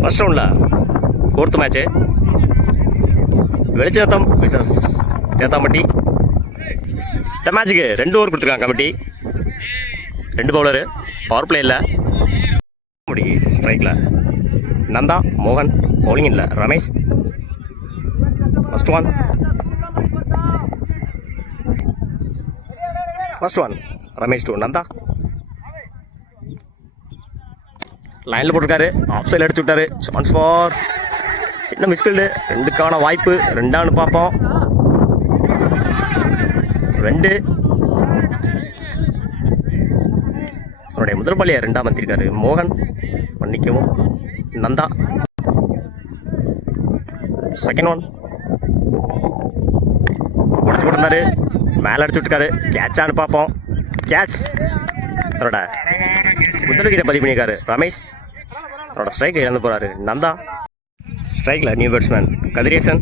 First ரவுண்டில் 4th match Velichanatham versus Thethampatti. இந்த மேட்ச்சுக்கு 2 ஓவர் கொடுத்துருக்காங்க கமிட்டி. 2 பவுலரு, பவர் பிளே இல்லை. ஸ்ட்ரைக்கில் நந்தா, மோகன். பவுலிங் இல்லை, Ramesh. First one Ramesh to Nanda. லைனில் போட்டிருக்காரு, ஆஃப் சைடில் அடிச்சு விட்டாரு. சான்ஸ் ஃபார் சின்ன மிஸ்ஃபீல்டு. 2க்கான வாய்ப்பு. 2 பார்ப்போம். 2. அவருடைய முதல் பாலியை 2 மாற்றிருக்காரு மோகன். மன்னிக்கவும் நந்தா. செகண்ட் ஒன் உடச்சு போட்டிருந்தாரு, மேலே அடிச்சு விட்டுருக்காரு. கேட்சான்னு பார்ப்போம். கேட்ச். அவரோட முதல் விக்கெட்டை பதிவு பண்ணியிருக்காரு ரமேஷ். அவரோட ஸ்ட்ரைக்கை இழந்து போகிறாரு நந்தா. ஸ்ட்ரைக்கில் நியூ பேட்ஸ்மேன் கதிரேசன்.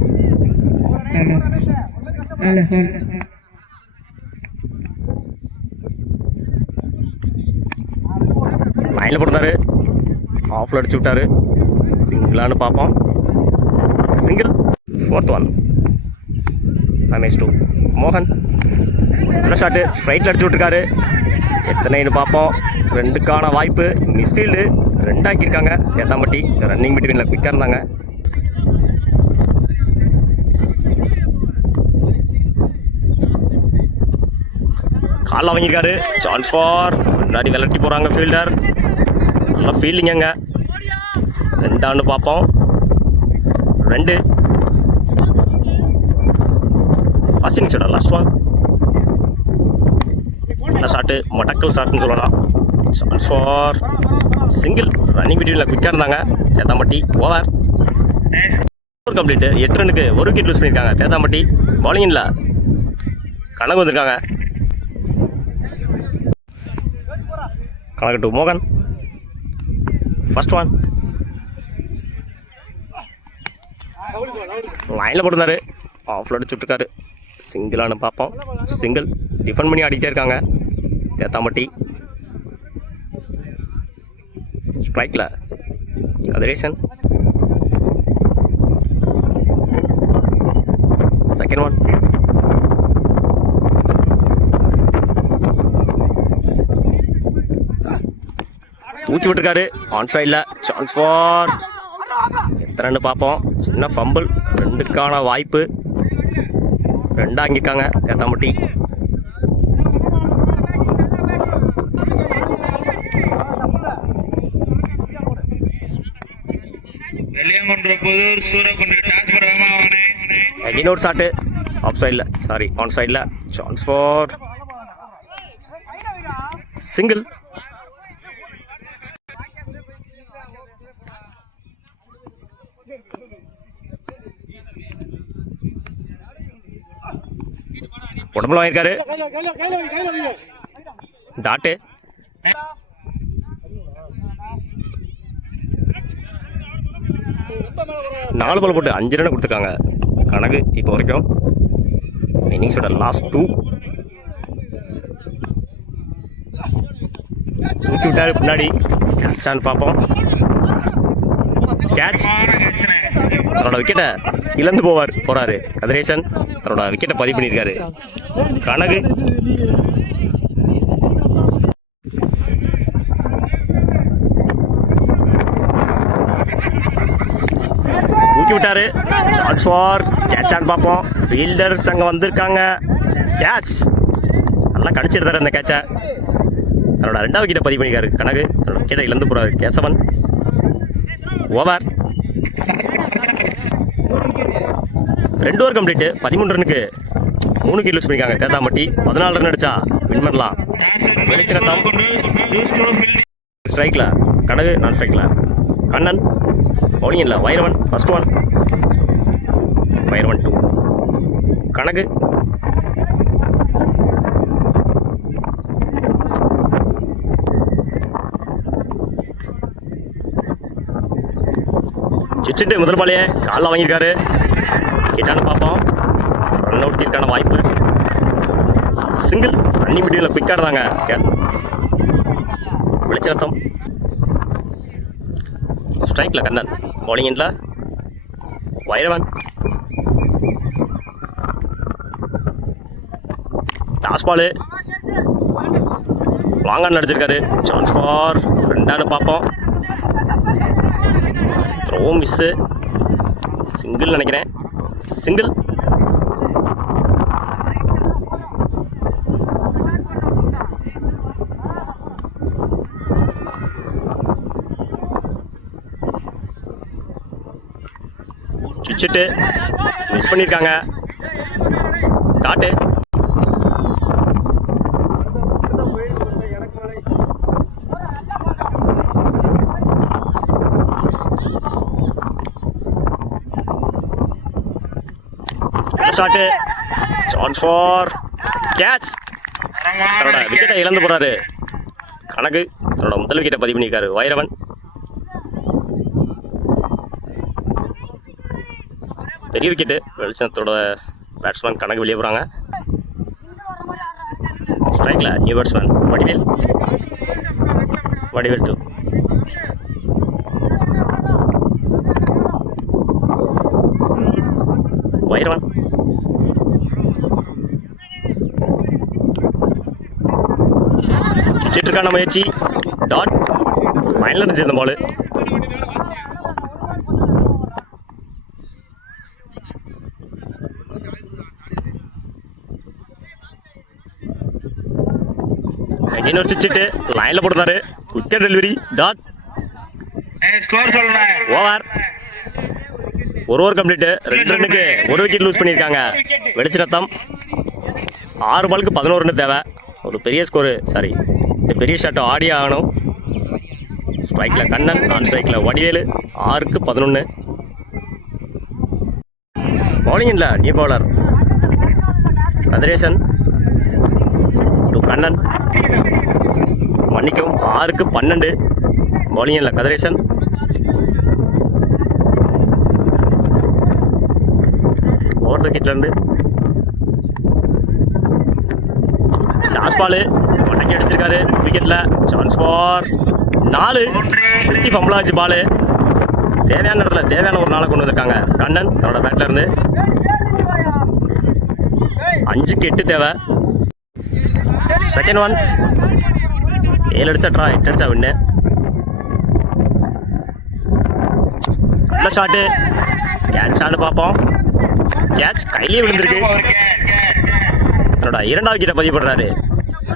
லைனில் போட்டிருந்தாரு, ஆஃபில் அடிச்சு விட்டாரு. சிங்கிளானு பார்ப்போம். Single. 4th one Ramesh to மோகன். நல்ல ஷாட்டு, ஸ்ட்ரைட்டில் அடிச்சு விட்டுருக்காரு. எத்தனைன்னு பார்ப்போம். 2க்கான வாய்ப்பு. மிஸ்ஃபீல்டு 2 ஆக்கியிருக்காங்க தேத்தாம்பட்டி. ரன்னிங் பிட்வீனில் குயிக்காக இருந்தாங்க. காலில் வாங்கியிருக்காரு. சான்ஸ் ஃபார் முன்னாடி விளட்டி போகிறாங்க ஃபீல்டர். நல்லா ஃபீல்டிங்க. 2 பார்ப்போம். 2. வாட்சிங் ஷாட். Last one. நல்ல ஷாட்டு, மடக்கல் ஷாட்னு சொல்லலாம். Chance for single. ரன்னிங் பிட்வீனில் குயிக்காக இருந்தாங்க தேத்தாம்பட்டி. Over complete. 8 ரனுக்கு 1 விக்கெட் லூஸ் பண்ணியிருக்காங்க தேத்தாம்பட்டி. பவுலிங்கில் கணக்கு வந்திருக்காங்க. கணக்கு டு மோகன். ஃபர்ஸ்ட் ஒன் லைனில் போட்டிருந்தாரு, ஆஃபில் அடிச்சு விட்டுருக்காரு. சிங்கிளானு பார்ப்போம். சிங்கிள். டிஃபெண்ட் பண்ணி ஆடிக்கிட்டே இருக்காங்க தேத்தாம்பட்டி. ஸ்ட்ரைக்கில் கதிரேசன். செகண்ட் ஒன் தூக்கி விட்டுருக்காரு. ஆன் சைடில் சான்ஸ் ஃபார் எத்தனை பார்ப்போம். சின்ன ஃபம்பிள். 2க்கான வாய்ப்பு. 2 ஆங்கியிருக்காங்க தேத்தாம்பட்டி. இன்னொரு ஷாட்டு ஆஃப் சைடில், சாரி ஆன் சைடில். Chance for single. உடம்புல வாங்கியிருக்காரு. டாட்டு. நாலு பால் போட்டு 5 ரன் கொடுத்துருக்காங்க கணக்கு இப்போ வரைக்கும். இன்னிங்ஸோட லாஸ்ட் 2. தூக்கி விட்டாரு பின்னாடி. கேட்சான்னு பார்ப்போம். கேட்ச். அவரோட விக்கெட்டை இழந்து போறாரு கதிரேசன். அவரோட விக்கெட்டை பதிவு பண்ணியிருக்காரு கணக்கு. தூக்கி விட்டாரு. சான்ஸ் ஃபார் கேட்சான்னு பார்ப்போம். ஃபீல்டர்ஸ் அங்கே வந்திருக்காங்க. கேட்ச். நல்லா கடிச்சு எடுத்தாரு அந்த கேட்சை. தன்னோட 2வது விக்கெட்டை பதிவு பண்ணியிருக்காரு கணக்கு. தன்னோட விக்கெட்டை இழந்து போகிறாரு கேசவன். Over 2 over complete. 13 ரனுக்கு 3 விக்கெட் லூஸ் பண்ணியிருக்காங்க தேத்தாம்பட்டி. 14 ரன் அடிச்சா வின் பண்ணலாம். வெளிச்சநத்தம். ஸ்ட்ரைக்கில் கணக்கு, நான் ஸ்ட்ரைக்கில் கண்ணன். பவுலிங் இல்லை, வைரவன். ஃபர்ஸ்ட் ஒன் வைரவன் 2 கணக்கு. சிச்சிட்டு முதல் பாலையே காலில் வாங்கியிருக்காரு. கிட்டான்னு பார்ப்போம். ரன் அவுட்டிற்கான வாய்ப்பு. சிங்கிள். ரன்னிங் மீடியில் குயிக்காக இருந்தாங்க வெளிச்சநத்தம். ஸ்ட்ரைக்கில் கண்ணன், பவுலிங் எண்டில் Vairavan, toss ball long on அடிச்சிருக்காரு. சான்ஸ் ஃபார் ரெண்டான்னு பார்ப்போம். த்ரோ மிஸ்ஸு, சிங்கிள் நினைக்கிறேன், சிங்கிள். சுவிட்சிட்டு மிஸ் பண்ணியிருக்காங்க. Dot shot, chance for catch. தன்னோட விக்கெட்டை இழந்து போறாரு கணக்கு. தன்னோட முதல் விக்கெட்டை பதிவு பண்ணியிருக்காரு வைரவன். பெரிய விக்கெட்டு. வெளிச்சத்தோட பேட்ஸ்மேன் கணக்கு வெளியே போகிறாங்க. ஸ்ட்ரைக்கில் நியூ பேட்ஸ்மேன் வடிவேல், வடிவேல் 2. வைரவன் சுற்றிட்டுருக்கான முயற்சி, டாட். லைனில் இருந்துச்சு இந்த பால். இன்னொரு சுவிட்சிட்டு லைனில் போட்டுருந்தாரு. Quicker delivery, dot. ஓவர். ஒரு ஓவர் கம்ப்ளீட்டு. 2 ரன்னுக்கு 1 விக்கெட் லூஸ் பண்ணியிருக்காங்க வெளிச்சரத்தம். 6 பாலுக்கு 11 ரன் தேவை. ஒரு பெரிய ஸ்கோரு, சாரி பெரிய ஷாட்டை ஆடியே ஆகணும். ஸ்ட்ரைக்கில் கண்ணன், நான் ஸ்ட்ரைக்கில் வடிவேலு. 6க்கு 11. பவுலிங் இல்லை new bowler Kathiresan to Kannan, மன்னிக்கவும் 6க்கு 12. பவுலிங் இல்லை கதிரேசன். ஓவர் விக்கெட்லேருந்து டாஸ் பாலு மடக்கி அடிச்சிருக்காரு விக்கெட்டில். Chance for 4. திருத்தி ஃபம்பளாச்சு பாலு. தேவையான இடத்துல தேவையான ஒரு நாளை கொண்டு வந்திருக்காங்க கண்ணன் தன்னோட பேட்டில் இருந்து. 5க்கு 8 தேவை. Second one. 7 அடிச்சா ட்ரா, 8 அடிச்சா வின்னு. நல்ல ஷாட்டு, கேட்ச் ஷாட்டு பார்ப்போம். கேட்ச் கையிலேயே விழுந்திருக்கு. தன்னோட 2வது விக்கெட்டை பதிவு பண்ணுறாரு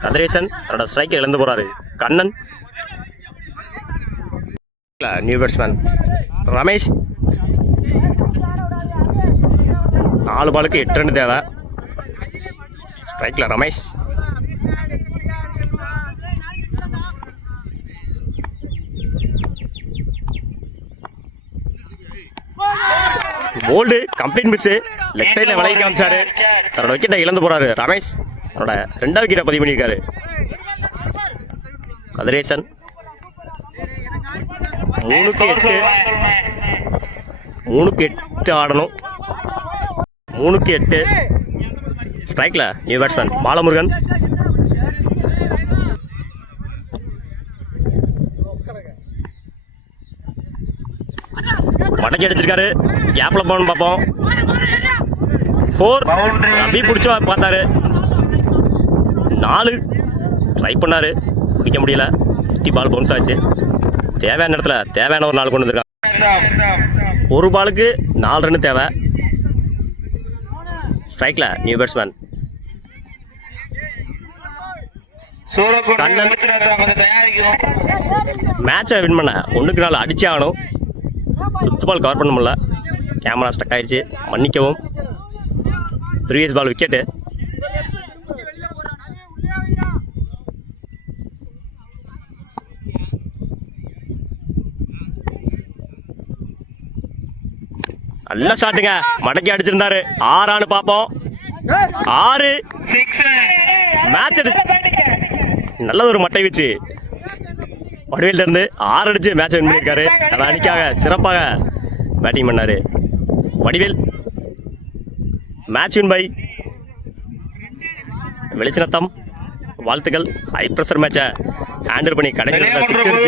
கதிரேசன். தன்னோட ஸ்ட்ரைக்கை இழந்து போகிறாரு கண்ணன். New batsman Ramesh. 4 பாலுக்கு 8 ரன் தேவை. ஸ்ட்ரைக்கில் Ramesh. Bowled complete miss. Left சைடில் விலகி காமிச்சாரு. தன்னோட விக்கெட்டை இழந்து போறாரு ரமேஷ். தன்னோட 2வது விக்கெட்டை பதிவு பண்ணியிருக்காரு கதிரேசன். 3க்கு 8 ஆடணும். 3க்கு 8. ஸ்ட்ரைக்கில் நியூ பேட்ஸ்மேன் பாலமுருகன். மடக்கி அடிச்சிருக்காரு. கேப்பில் போகணும்னு பார்ப்போம். 4. ரவி பிடிச்சி பார்த்தாரு. 4 ட்ரை பண்ணாரு, பிடிக்க முடியல. 50 பால் பவுன்ஸ் ஆச்சு. தேவையான இடத்துல தேவையான ஒரு 4 கொண்டு வந்திருக்காங்க. 1 பாலுக்கு 4 ரன் தேவை. ஸ்ட்ரைக்கில் நியூ பேட்ஸ்மேன் கண்ணன். மேட்சை வின் பண்ண 1க்கு 4 அடிச்சே ஆகணும். சுத்து பால் கவர் பண்ண முடியல. கேமரா ஸ்டக் ஆயிடுச்சு, மன்னிக்கவும். ப்ரீவியஸ் பால் விக்கெட்டு. நல்ல ஷாட்டுங்க, மடக்கி அடிச்சிருந்தாரு. 6 ஆன்னு பார்ப்போம். 6 மேட்ச் நல்ல ஒரு மட்டை வச்சு வடிவேல் இருந்து 6 அடிச்சு மேட்ச் வின் பண்ணியிருக்காரு. அந்த அணிக்காக சிறப்பாக பேட்டிங் பண்ணாரு Vadivel. Match win by Velichanatham. வாழ்த்துக்கள். ஹை ப்ரெஷர் மேட்சை ஹேண்டில் பண்ணி கடைசி 6